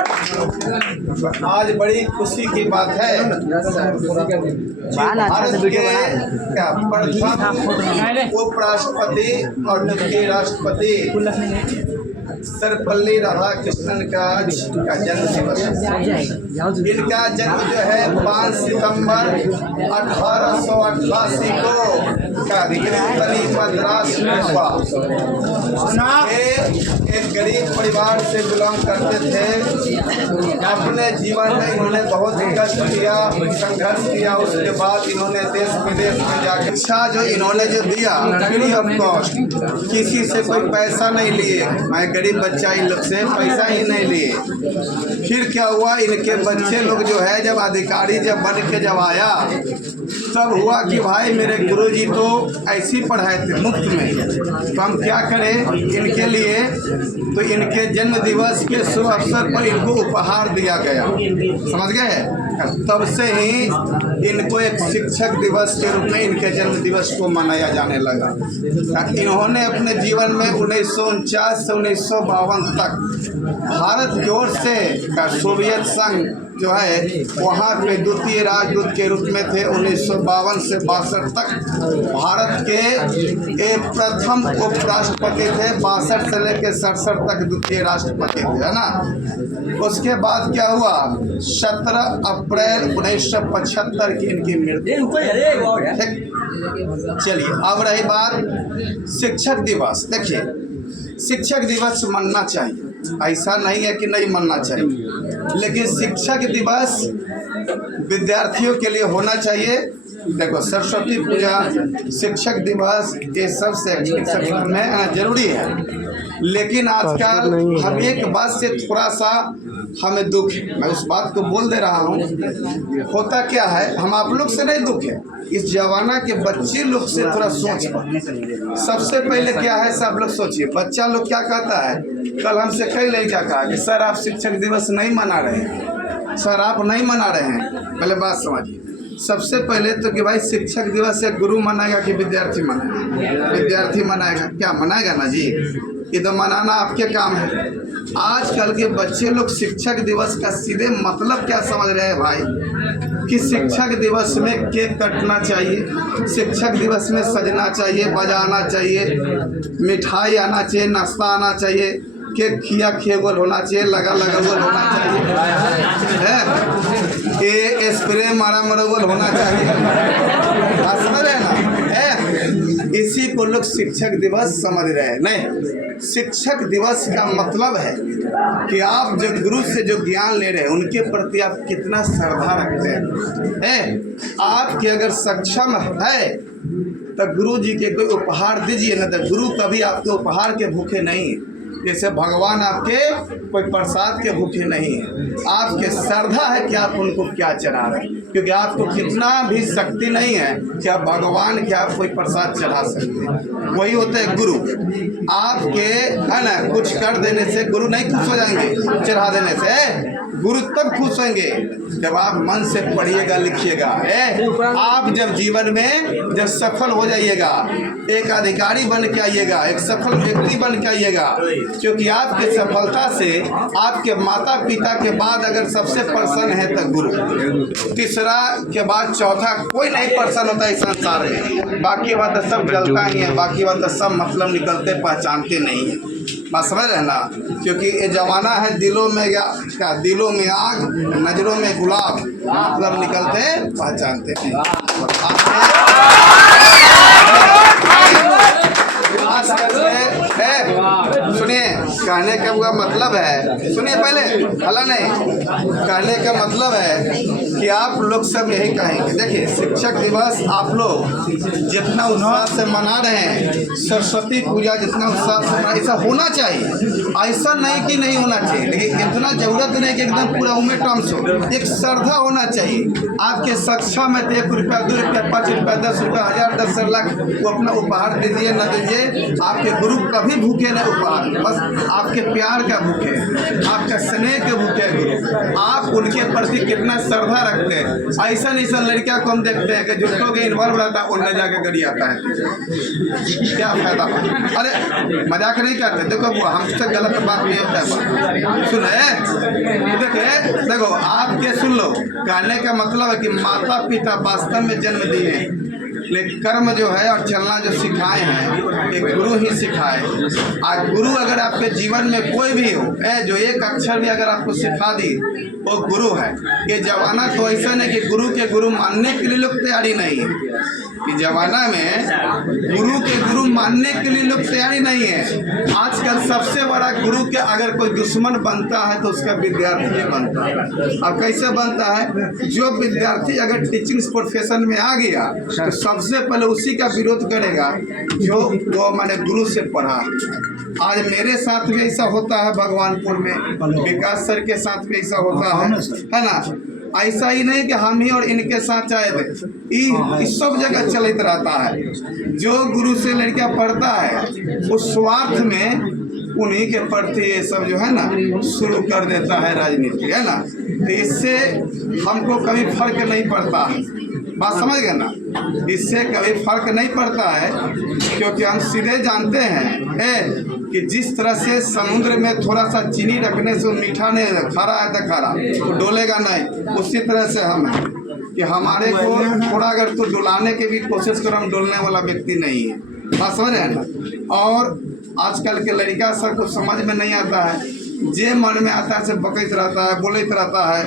आज बड़ी खुशी की बात है भारत के प्रथम उपराष्ट्रपति और द्वितीय राष्ट्रपति सर्वपल्ली राधाकृष्णन का जन्म दिवस है। इनका जन्म जो है 5 सितंबर 1888 को दिल्ली मद्रास में हुआ। एक गरीब परिवार से बिलोंग करते थे। अपने जीवन में इन्होंने बहुत कष्ट किया, संघर्ष किया। उसके बाद इन्होंने देश विदेश में जाकर शिक्षा जो इन्होंने जो दिया फ्री ऑफ कॉस्ट, किसी से कोई पैसा नहीं लिए। मैं गरीब बच्चा इन लोग से पैसा ही नहीं लिए। फिर क्या हुआ, इनके बच्चे लोग जो है जब अधिकारी जब बन के जब आया तब हुआ कि भाई मेरे गुरुजी तो ऐसे ही पढ़ाए थे मुफ्त में, तो हम क्या करें इनके लिए। तो इनके जन्म दिवस के शुभ अवसर पर इनको उपहार दिया गया, समझ गए। तब से ही इनको एक शिक्षक दिवस के रूप में इनके जन्म दिवस को मनाया जाने लगा। इन्होंने अपने जीवन में 1949 से 1952 तक भारत की ओर से सोवियत संघ जो है वहाँ पे द्वितीय राजदूत के रूप में थे। 1952 से 62 तक भारत के एक प्रथम उपराष्ट्रपति थे। 62 से लेकर 67 तक द्वितीय राष्ट्रपति थे, है ना। उसके बाद क्या हुआ, 17 अप्रैल 1975 की इनकी मृत्यु। चलिए अब रही बात शिक्षक दिवस। देखिए शिक्षक दिवस मनना चाहिए, ऐसा नहीं है कि नहीं मनना चाहिए, लेकिन शिक्षक दिवस विद्यार्थियों के लिए होना चाहिए। देखो सरस्वती पूजा, शिक्षक दिवस, ये सब शिक्षक में जरूरी है। लेकिन आजकल हम एक बात से थोड़ा सा हमें दुख है, मैं उस बात को बोल दे रहा हूँ। होता क्या है, हम आप लोग से नहीं दुख है, इस जमाना के बच्चे लोग से थोड़ा सोच। सबसे पहले क्या है, सब लोग सोचिए, बच्चा लोग क्या कहता है। कल हमसे कई लड़का कहा कि सर आप शिक्षक दिवस नहीं मना रहे हैं, सर आप नहीं मना रहे हैं। पहले बात समझिए, सबसे पहले तो कि भाई शिक्षक दिवस से गुरु मनाएगा कि विद्यार्थी मनाएगा? विद्यार्थी मनाएगा, क्या मनाएगा ना जी, ये तो मनाना आपके काम है। आजकल के बच्चे लोग शिक्षक दिवस का सीधे मतलब क्या समझ रहे हैं भाई, कि शिक्षक दिवस में केक कटना चाहिए, शिक्षक दिवस में सजना चाहिए, बजाना चाहिए, मिठाई आना चाहिए, नाश्ता आना चाहिए, केक खिया खिए गोल होना चाहिए, लगा लगा गोल होना चाहिए, है ये स्प्रे मारा मारा गोल होना चाहिए, समझ रहे ना। इसी को लोग शिक्षक दिवस समझ रहे हैं। नहीं, शिक्षक दिवस का मतलब है कि आप जो गुरु से जो ज्ञान ले रहे हैं उनके प्रति आप कितना श्रद्धा रखते हैं। आपके अगर सक्षम है तो गुरु जी के कोई उपहार दीजिए, ना तो गुरु कभी आपके उपहार के भूखे नहीं है। जैसे भगवान आपके कोई प्रसाद के भूखे नहीं है, आपके श्रद्धा है कि आप उनको क्या चढ़ा रहे हैं। क्योंकि आपको कितना भी शक्ति नहीं है कि आप भगवान के आप कोई प्रसाद चढ़ा सकते हैं। वही होता है गुरु। आपके है ना कुछ कर देने से गुरु नहीं खुश हो जाएंगे, चढ़ा देने से गुरु तब खुश होंगे जब आप मन से पढ़िएगा लिखिएगा। आप जब जीवन में जब सफल हो जाइएगा, एक अधिकारी बन के आइएगा, एक सफल व्यक्ति बन के आइएगा। क्योंकि आपके सफलता से आपके माता पिता के बाद अगर सबसे प्रसन्न है तो गुरु, तीसरा के बाद चौथा कोई नहीं प्रसन्न होता इस संसार में। बाकी बात तो सब जलता ही है, बाकी बात तो सब मतलब निकलते पहचानते नहीं है। बात समझ रहे ना। क्योंकि ये जमाना है दिलों में क्या, दिलों में आग, नजरों में गुलाब, मतलब निकलते पहचानते नहीं। सुनिए, कहने का वो मतलब है, सुनिए पहले हला नहीं, कहने का मतलब है कि आप लोग सब यही कहेंगे। देखिए शिक्षक दिवस आप लोग जितना उत्साह से मना रहे हैं, सरस्वती पूजा जितना उत्साह से मना, ऐसा होना चाहिए। ऐसा नहीं कि नहीं होना चाहिए, लेकिन इतना जरूरत नहीं कि एकदम पूरा उम्र टर्म्स हो। एक श्रद्धा होना चाहिए। आपके सक्षम है तो 1 रुपया 2 रुपया 5 रुपया 10 रुपया 1000 10 लाख वो अपना उपहार दीजिए न दीजिए। आपके गुरु कभी भूखे नहीं उपहार, बस आपके प्यार का भूखे, आपका स्नेह के भूखे गुरु। आप उनके प्रति कितना श्रद्धा रखते हैं। ऐसा लड़कियां को हम देखते हैं कि झूठों के इन्वॉल्व रहता है, उनमें जाके गड़ी आता है, क्या फायदा। अरे मजाक नहीं करते, देखो वो हमसे गलत बात नहीं होता है। सुने देखो आपके सुन लो, कहने का मतलब है कि माता पिता वास्तव में जन्म दिए हैं, लेकिन कर्म जो है और चलना जो सिखाए हैं एक गुरु ही सिखाए। आज गुरु अगर आपके जीवन में कोई भी हो, जो एक अक्षर भी अगर आपको सिखा दी वो गुरु है। ये जमाना तो ऐसा नहीं कि गुरु के गुरु मानने के लिए लोग तैयारी नहीं है। कि जमाना में गुरु के गुरु मानने के लिए लोग तैयारी नहीं है। आजकल सबसे बड़ा गुरु के अगर कोई दुश्मन बनता है तो उसका विद्यार्थी बनता है। अब कैसे बनता है? जो विद्यार्थी अगर टीचिंग प्रोफेशन में आ गया तो सबसे पहले उसी का विरोध करेगा जो वो मैंने गुरु से पढ़ा। आज मेरे साथ भी ऐसा होता है, भगवानपुर में विकास सर के साथ भी ऐसा होता है ना। ऐसा ही नहीं कि हम ही और इनके साथ आए थे, इस सब जगह चलते रहता है। जो गुरु से लड़कियां पढ़ता है उस स्वार्थ में उन्हीं के प्रति ये सब जो है ना शुरू कर देता है राजनीति, है ना। तो इससे हमको कभी फर्क नहीं पड़ता, बात समझ गए ना। इससे कभी फर्क नहीं पड़ता है, क्योंकि हम सीधे जानते हैं कि जिस तरह से समुद्र में थोड़ा सा चीनी रखने से मीठा नहीं, खारा है तो खारा, तो डोलेगा नहीं। उसी तरह से हम हैं कि हमारे को थोड़ा अगर तो डुलाने की भी कोशिश करो, हम डोलने वाला व्यक्ति नहीं है, बात समझ रहे हैं ना। और आजकल के लड़का सब कुछ समझ में नहीं आता है, जे मन में आता है से बकैत रहता है, बोलते रहता है।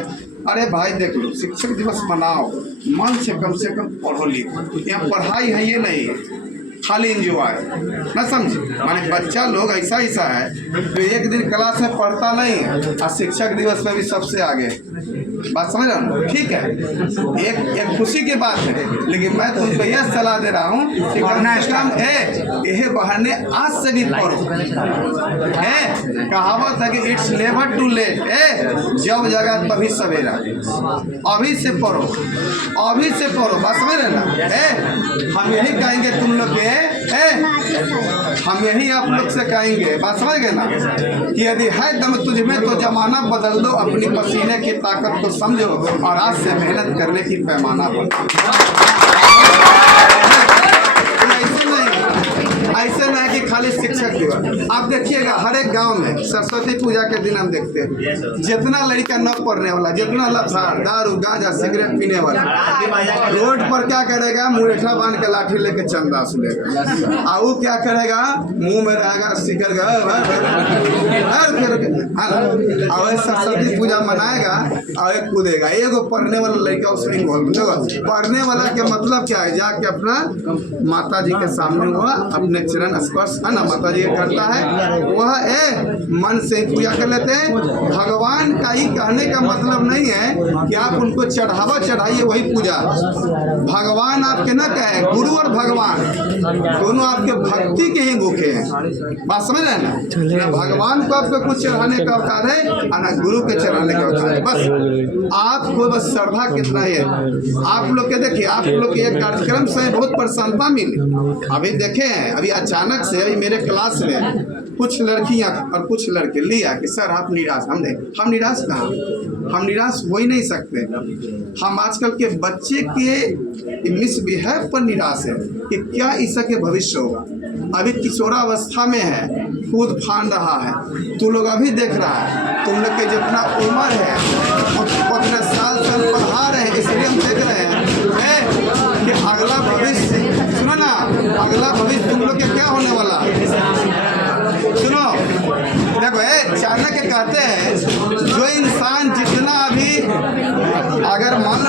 अरे भाई देख लो, शिक्षक दिवस मनाओ, मन से कम पढ़ो लिखो। यहाँ पढ़ाई है ये नहीं है खाली इंजॉय, ना समझे। माने बच्चा लोग ऐसा है जो एक दिन क्लास में पढ़ता नहीं है और शिक्षक दिवस में भी सबसे आगे, बात समझ रहे हो। ठीक है, एक खुशी की बात है, लेकिन मैं तुमको यह सलाह दे रहा हूँ कि कम से कम यह बहाने आज से भी पढ़ो। कहावत है कि इट्स नेवर टू लेट, जब जगह तभी सवेरा। अभी से पढ़ो, अभी से पढ़ो, बात समझ रहे ना। हम यही कहेंगे तुम लोग के, हम यही आप लोग से कहेंगे, बात समझ गए ना, कि यदि है दम तुझ में तो जमाना बदल दो, अपनी पसीने की ताकत को समझो और आज से मेहनत करने की पैमाना ऐसे नहीं कि खाली शिक्षक दिवस। आप देखिएगा हर एक गांव में सरस्वती पूजा के दिन हम देखते हैं जितना लड़का न पढ़ने वाला, जितना लफार, दारू गांजा सिगरेट पीने वाला, रोड पर क्या करेगा, मुरेठा बांध के लाठी लेके चंदा सुनेगा। और वो क्या करेगा, मुंह में रहेगा स्टिकर का, और सरस्वती पूजा मनाएगा और एक कूदेगा। एगो पढ़ने वाला लड़का उसमें इन्वॉल्व होगा। पढ़ने वाला के मतलब क्या है, जाके अपना माता जी के सामने हुआ अपने चरण स्पर्श है ना माता जी करता है, वह मन से पूजा कर लेते हैं। भगवान का ही कहने का मतलब नहीं है कि आप उनको चढ़ावा चढ़ाइए वही पूजा। भगवान आपके ना कहे, गुरु और भगवान दोनों आपके भक्ति के ही भूखे हैं, बात समझ रहे हैं ना। भगवान को आपको कुछ चढ़ाने का अवतार है और ना गुरु के चढ़ाने का अवतार है। बस आपको बस श्रद्धा कितना है। आप लोग के देखिए, आप लोग के कार्यक्रम से बहुत प्रसन्नता मिली। अभी देखे हैं, अभी अचानक से अभी मेरे क्लास में कुछ लड़कियां और कुछ लड़के लिया कि सर आप निराश। हम निराश कहाँ, हम निराश हो ही नहीं सकते। हम आजकल के बच्चे के मिसबिहेव पर निराश है कि क्या इसके भविष्य होगा। अभी किशोरावस्था में है, कूद फान रहा है, तू लोग अभी देख रहा है, तुम लोग के जितना उम्र है उतने साल पढ़ा रहे हैं, इसलिए हम देख रहे हैं कि अगला भविष्य, सुनो ना, अगला भविष्य तुम लोग के क्या होने वाला है। सुनो देखो, चाणक्य कहते हैं जो इंसान जितना अभी अगर मान